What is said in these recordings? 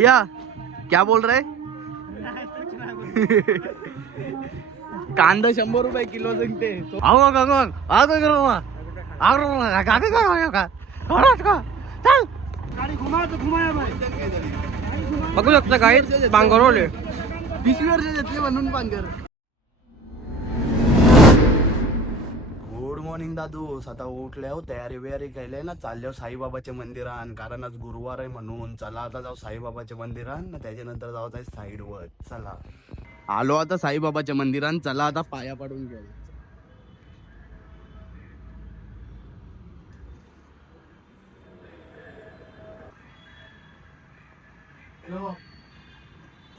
या क्या बोल रहे कांदा शंभर रुपये किलो सांगते अहो का आग करू आग का का का चल बघू शकता काही बांगरोले पिशवीवर जे घेतले म्हणून पानकर मॉर्निंग दादू आता उठल्यावर हो, तयारी वयारी केले ना. चालल्यावर हो साईबाबाच्या मंदिरान. कारण आज गुरुवार आहे म्हणून. चला आता जाऊ साईबाबाच्या मंदिरान. ना त्याच्यानंतर जाऊ आहे साईडवर. चला. आलो आता साईबाबाच्या मंदिरान. चला आता पाया पडून घेऊ.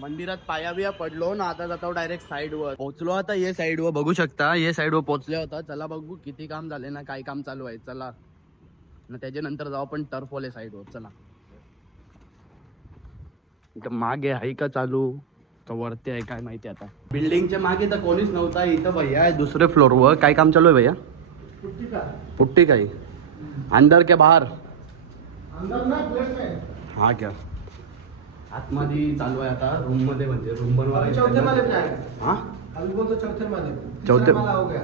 मंदिरात पाया बिया पडलो ना आता जातो डायरेक्ट साईड वर. पोहोचलो आता ये साईड वर बघू शकता ये साईड वर पोहोचले होता. चला बघू किती काम झाले ना काय काम चालू आहे चला. ना त्याच्यानंतर जाऊ आपण टर्फ वाले साईड वर चला. इथं मागे आहे का चालू? का वरती आहे काय माहिती आता. बिल्डिंगच्या मागे तर कोणीच नव्हता इथं भैया. दुसरे फ्लोर वर. काय काम चालू आहे भैया? पुट्टी काय अंदर के बाहेर. हा क्या? आतमध्ये चालू आहे आता रूममध्ये म्हणजे रूम चौथे माले पे बनवायचं जाएगा हा? अभी बोल तो चौथे माले. पे तीसरा चौथे- माला हो गया.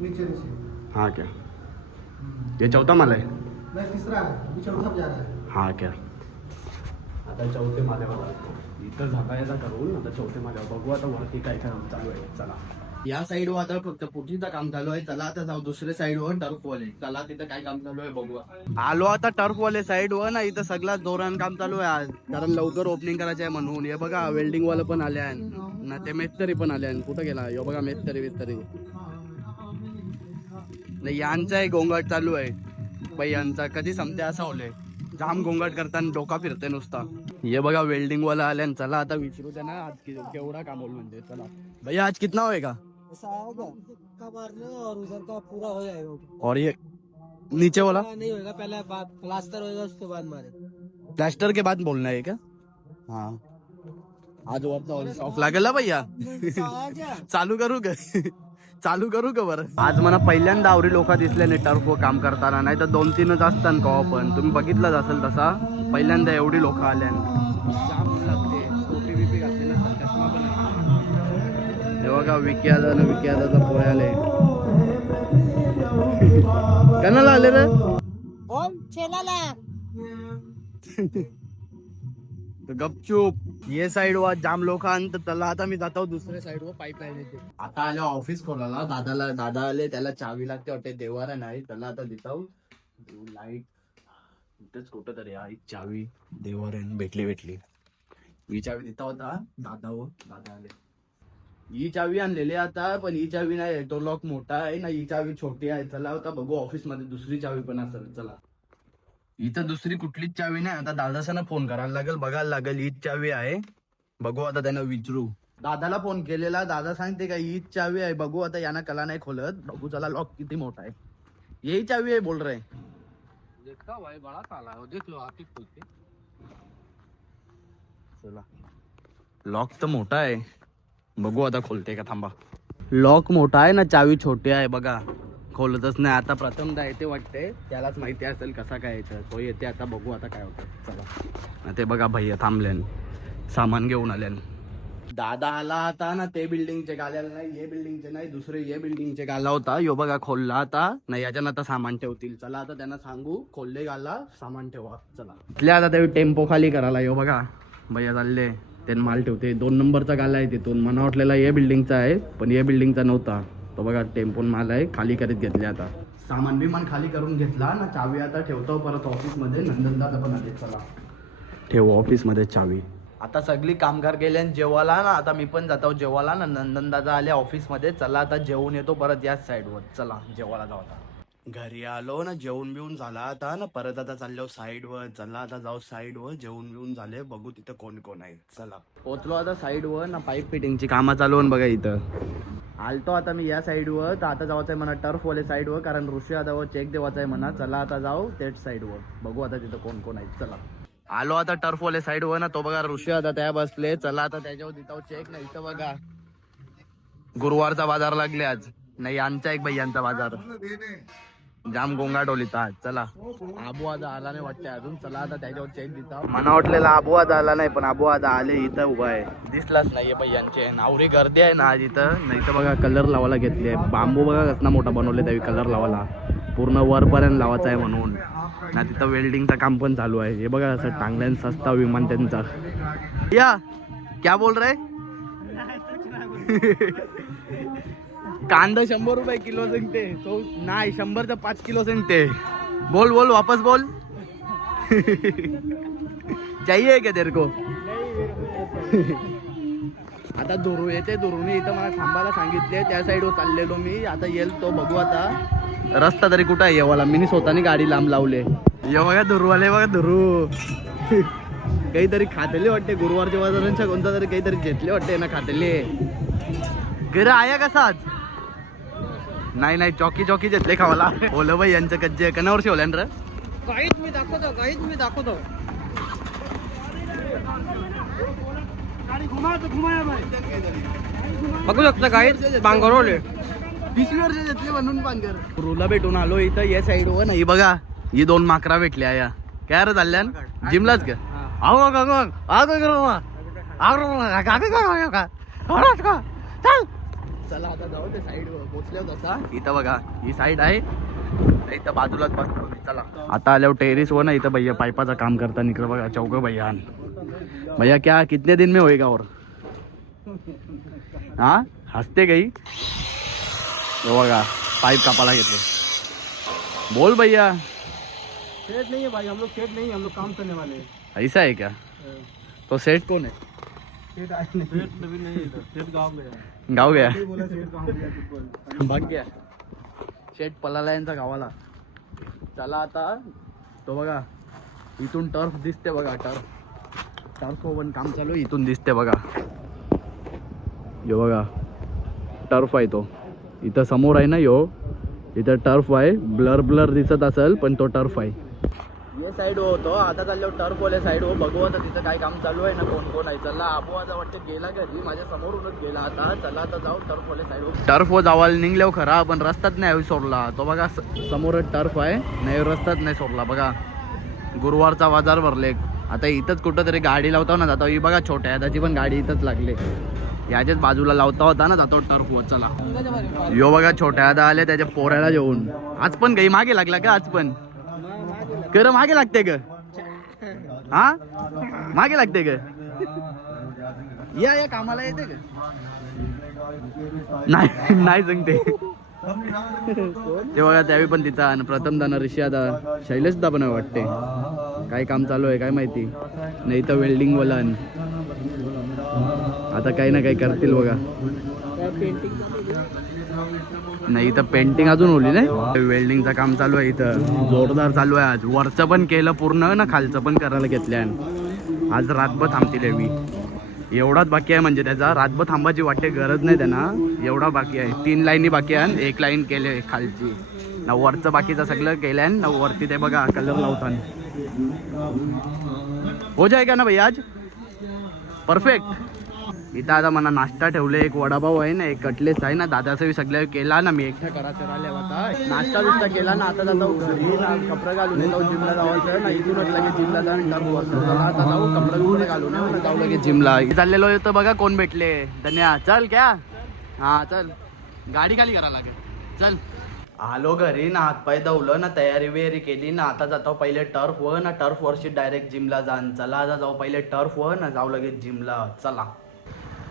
नीचे नीचे. हा क्या? ये चौथा माला आहे? नहीं तीसरा है अभी चौथा पे जा रहा है. हा क्या? आता चौथे माल्यावर इथं झाकायचा करून आता चौथे माल्यावर बघू आता वरती काय काय चालू आहे. चला. या साईडवर आता फक्त पुटीचं काम चालू आहे. चला आता जाऊ दुसऱ्या साईडवर टर्फ वाले. चला तिथं काय काम चालू आहे बघूया. आलो आता टर्फ साईड वर ना इथं सगळं जोरान काम चालू आहे आज. कारण लवकर ओपनिंग करायचं आहे म्हणून. हे बघा वेल्डिंग वाला पण आले आहे ना ते मेस्तरी पण आले आहे कुठं गेला? हे बघा मेस्तरी वेस्तरी नाही यांचा एक गोंगाट चालू आहे. बाई यांचा कधी संपते असा होले जाम गोंगाट करताना डोका फिरते नुसता. हे बघा वेल्डिंग वाला आल्या चला आता विचारू त्यांना आज केवढा काम होईल म्हणजे चला. भैया आज कितना होय होएगा? ऐसा होगा का मारने और उधर का पूरा हो जाएगा और ये नीचे वाला? नहीं होगा पहले प्लास्टर होएगा उसके बाद मारे। प्लास्टर के बाद बोलना है क्या? हाँ। आज ऑफ लागेल ना भैया? चालू करू का चालू करू का बरं? आज मला पहिल्यांदा आवरी लोक दिसले नाही टर्फ काम करताना नाही तर दोन तीनच असतात का पण. तुम्ही बघितलंच असेल तसा. पहिल्यांदा एवढी लोक आल्या बघा विकी आदा ना विकी पोरे आले. कणाला आले रे? तर गपचूप ये साइड वर जाम लोक तर त्याला आता मी जातो दुसऱ्या साइड वर पाईपलाईन येते. आता आले ऑफिस खोलाला दादाला दादा आले त्याला चावी लागते वाटते देवारा नाही त्याला आता देतो. लाइट इथंच कुठं तरी आहे चावी देवार भेटली भेटली. ही चावी देता होता दादा व दादा आले. ही चावी आणलेली आता पण ही चावी नाही तो लॉक मोठा आहे. ना ही चावी छोटी आहे. चला होता बघू ऑफिसमध्ये दुसरी चावी पण असेल चला. इथं दुसरी कुठलीच चावी नाही. आता दादासांना फोन करायला लागेल बघायला लागेल हीच चावी आहे. बघू आता त्यांना विचारू. दादाला फोन केलेला दादा सांगते का हीच चावी आहे. बघू आता यांना कला नाही खोलत. बघू चला लॉक किती मोठा आहे. यही चावी आहे बोल रहे देखता भाई बड़ा ताला है. देख लो आप ही खोल के चला. लॉक तर मोठा आहे. बघू आता खोलते का? थांबा. लॉक मोठा आहे ना चावी छोटी आहे बघा. खोलतच नाही. आता प्रथमदा येते वाटते त्यालाच माहिती असेल कसा काय यायचं तो येते आता बघू आता काय होतं. चला. ते बघा भैया थांबल्यान. सामान घेऊन आल्यान. दादा आला आता ना ते बिल्डिंगचे गाल्याला नाही हे बिल्डिंगचे नाही दुसरे हे बिल्डिंगचे गाला होता. यो बघा खोलला आता. नाही याच्यानं आता सामान ठेवतील. चला आता त्यांना सांगू. खोलले गाला सामान ठेवा. चला. इथल्या आता ते टेम्पो खाली करायला यो बघा. भैया चालले. ते माल ठेवते. दोन नंबरचा गाला आहे तिथून मला वाटलेला या बिल्डिंगचा आहे पण या बिल्डिंगचा नव्हता. तो बघा टेम्पोन माल आहे खाली करीत घेतले आता. सामान बिमान खाली करून घेतला. ना चावी आता ठेवतो परत ऑफिसमध्ये नंदनदादा पण आले चला. ठेव ऑफिसमध्ये चावी. आता सगळी कामगार गेले आणि जेवायला ना आता मी पण जातो जेवायला ना नंदनदादा आले ऑफिसमध्ये चला आता जेवून येतो परत याच साईडवर चला जेवायला जाऊ आता. घरी आलो ना जेवण बिवून झाला आता ना परत आता चाललो साईडवर. चला आता जाऊ साईडवर जेवण बिवून झाले. बघू तिथं कोण कोण आहे चला. पोचलो आता साईडवर ना पाईप फिटिंगची कामं चालू बघा इथं. आलतो आता मी या साईडवर. तर आता जायचं आहे म्हणा टर्फवाले साईडवर कारण ऋषी आता चेक देवाचा आहे म्हणा. चला आता जाऊ तेच साईडवर. बघू आता तिथं कोण कोण आहे चला. आलो आता टर्फवाले साईडवर ना तो बघा ऋषी आता त्या बसले. चला आता त्याच्यावर तिथं चेक नाही इथं बघा. गुरुवारचा बाजार लागले आज. नाही यांचा एक भाई यांचा बाजार. जाम गोंगाट ओलितात चला. आबू आता आला नाही वाटते अजून. चला आता त्याच्यावर चेक देता मना वाटलेला आबू आता आला नाही पण आबू आता आले इथं उभा आहे. दिसलाच नाहीये यांचे. नावरी गर्दी आहे ना आज इथं. नाही तर बघा कलर लावायला घेतले. बांबू बघा कसला मोठा बनवले त्यावेळी कलर लावायला. पूर्ण वरपर्यंत लावायचा आहे म्हणून. ना तिथं वेल्डिंगचं काम पण चालू आहे. हे बघा असं टांगल्यान सस्ता विमान त्यांचा. या. क्या बोल रहे? कांदा शंभर रुपये किलो सांगते. तो नाही शंभरचा पाच किलो सांगते. बोल बोल वापस बोल. चाहिए क्या तेरे को? आता दुरू येते दुरून इथं मला थांबायला सांगितले. त्या साईडवर चाललेलो मी. आता येईल तो बघू आता. रस्ता तरी कुठं आहे येवाला? मी स्वतःने गाडी लांब लावले. ये बघा दुरुवाले बघा दुरू काहीतरी खातेले वाटते. गुरुवारच्या बाजारांच्या कोणता तरी काहीतरी घेतले वाटते ना खातेले. घर आया कसाच नाही नाही चौकी चौकी घेतले खावाला ओलं बाई यांचं कच्चे कनावर शिवल्यान र काहीच मी दाखवतो काहीच मी दाखवतो बघू शकता काहीच घेतले म्हणून पांगर रुला भेटून आलो इथं या साईड वर नाही बघा ही दोन माकरा भेटल्या या काय रे चालल्यान जिमलाच का अहो अगं, अगं, अगं, अगं, अगं, अगं, अगं, चल आता जाऊ ते साईड पोचले तसा इथं बघा ही साईड आहे. इथं बाजूलाच बसतो मी, चला. आता आल्यावर टेरिस वर ना इथं भैया पाईपाचं काम करता निकडं बघा चौक भैया भैया क्या कितने दिन में होएगा और? हाँ? हंसते गई? हे बघा पाईप कापायला घेतले. बोल भैया. सेट नहीं है भाई हम लोग सेट नहीं है हम लोग काम करने वाले हैं. ऐसा है क्या? तो सेठ कौन है? सेट आए नहीं. सेट नवीन नहीं है सेट गाँव बोला सेट गाँव गया. फुटबॉल भाग गया शेठ पलाला यांचा गावाला. चला आता तो बघा इथून टर्फ दिसते बघा टर्फ टर्फ पण काम चालू इथून दिसते बघा. यो बघा टर्फ आहे तो. इथं समोर आहे ना यो? इथं टर्फ आहे. ब्लर ब्लर दिसत असेल पण तो टर्फ आहे. ये साईड होतो आता चाललो टर्फ वाल्या साईड हो बघू आता तिथं काय काम चालू आहे ना कोण कोण आहे. चला आबू आता वाटतं गेला घरी माझ्या समोरूनच गेला आता. चला आता जाऊ टर्फ वाल्या साईड टर्फ हो जावायला निघल्यावर खरा पण रस्ताच नाही सोडला. तो बघा समोर टर्फ आहे. नाही रस्ताच नाही सोडला. बघा गुरुवारचा बाजार भरले. आता इथंच कुठं तरी गाडी लावता ना जातो. ही बघा छोट्या त्याची पण गाडी इथंच लागले. याच्याच बाजूला लावता होता ना जातो टर्फ हो चला. यो बघा छोट्या आता आले त्याच्या पोऱ्याला जेवून आज पण काही मागे लागला का? आज पण. कर मागे लागते ग. हा? मागे लागते ग. या या कामाला येते ग. नाही नाही सांगते ते बघा त्यावेळी पण तिथं आणि प्रथम दाना ऋषी आता शैलेश दा पण वाटते. काय काम चालू आहे काय माहिती? नाही तर वेल्डिंग वाला आता काही ना काही करतील बघा. नाही इथं पेंटिंग अजून होली नाही. वेल्डिंगचं काम चालू आहे इथं. जोरदार चालू आहे आज. वरचं पण केलं पूर्ण ना खालचं पण करायला घेतल्या आज रातभर थांबतील मी. एवढाच बाकी आहे म्हणजे त्याचा. रातभर थांबायची वाटते गरज नाही त्यांना. एवढा बाकी आहे. तीन लाईनी बाकी आहे एक लाईन केले खालची. ना वरचं बाकीचं सगळं केलं ना वरती ते बघा कलर लावताना. हो जाएगा ना भाई आज? परफेक्ट इथं आता मला नाश्ता ठेवले एक वडापाव आहे ना एक कटलेस आहे ना दादाचं सगळं केला ना मी एकटा करायचं राहिले होता नाश्ता बिस्ता केला ना आता जातो घरी ना कपडे घालून येतो जिमला जायचं ना इथूनच लगेच जिमला जाऊन टाकू आता जाऊ कपडे बिपडे घालून जाऊ लगेच जिमला. चाललेलो होतो बघा कोण भेटले. धन्या चल क्या? हा चल. गाडी खाली करा लागेल. चल. आलो घरी ना हातपाय धावलं ना तयारी वेरी केली ना आता जातो पहिले टर्फ व ना टर्फ वरशी डायरेक्ट जिमला जाण चला आता जाऊ पहिले टर्फ व ना जाऊ लगेच जिमला. चला.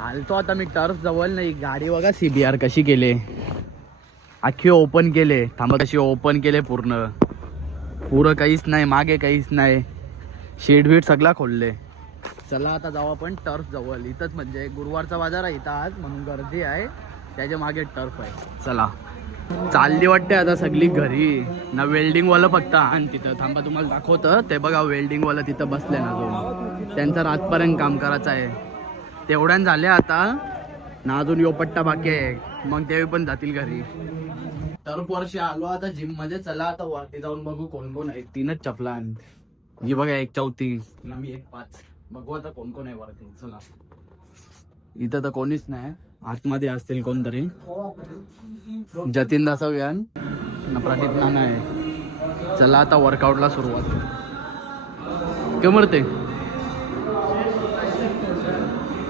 आलतो आता मी टर्फ जवळ नाही. गाडी बघा सी बी आर कशी केले. आखी ओपन केले. थांबा तशी ओपन केले पूर्ण. पुरं काहीच नाही मागे काहीच नाही. शेड बीट सगळा खोलले. चला आता जाऊ आपण टर्फ जवळ. इथंच म्हणजे गुरुवारचा बाजार आहे इथं आज म्हणून गर्दी आहे. त्याच्यामागे टर्फ आहे. चला. चालली वाटते आता सगळी घरी. ना वेल्डिंगवालं फक्त आणि तिथं. थांबा तुम्हाला दाखवतं. ते बघा वेल्डिंगवाला तिथं बसले ना तो त्यांचं रातपर्यंत काम करायचं आहे. तेवढ्यान झाल्या आता. ना अजून यो पट्टा बाकी आहे. मग तेव्हा पण जातील घरी. तर वर्षी आलो आता जिममध्ये. चला आता वरती जाऊन बघू कोण कोण आहे. तीनच चपला ही बघा एक चौथी. ना मी एक पाच. बघू आता कोण कोण आहे वरती. चला. इथं तर कोणीच नाही. आतमध्ये असतील कोणतरी. जतीन दासव्यान प्रदीप नाना आहे. चला आता वर्कआउटला सुरुवात. काय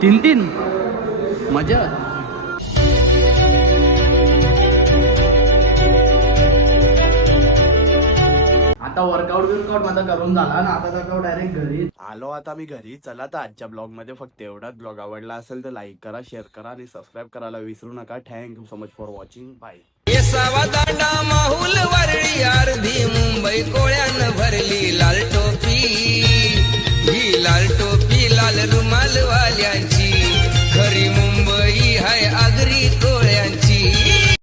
तीन तीन. मजा. आता वर्कआउट बिरकाउट माझा करून झाला ना आता जातो डायरेक्ट घरी. आलो आता मी घरी. चला तर आजच्या ब्लॉगमध्ये फक्त एवढाच. ब्लॉग आवडला असेल तर लाईक करा शेअर करा आणि सबस्क्राईब करायला विसरू नका. Thank you so much for watching bye Mahul Worli अर्धी मुंबई कोळ्यानं भरली लाल चाल रुमालवाल्यांची. खरी मुंबई हाय आगरी कोळ्यांची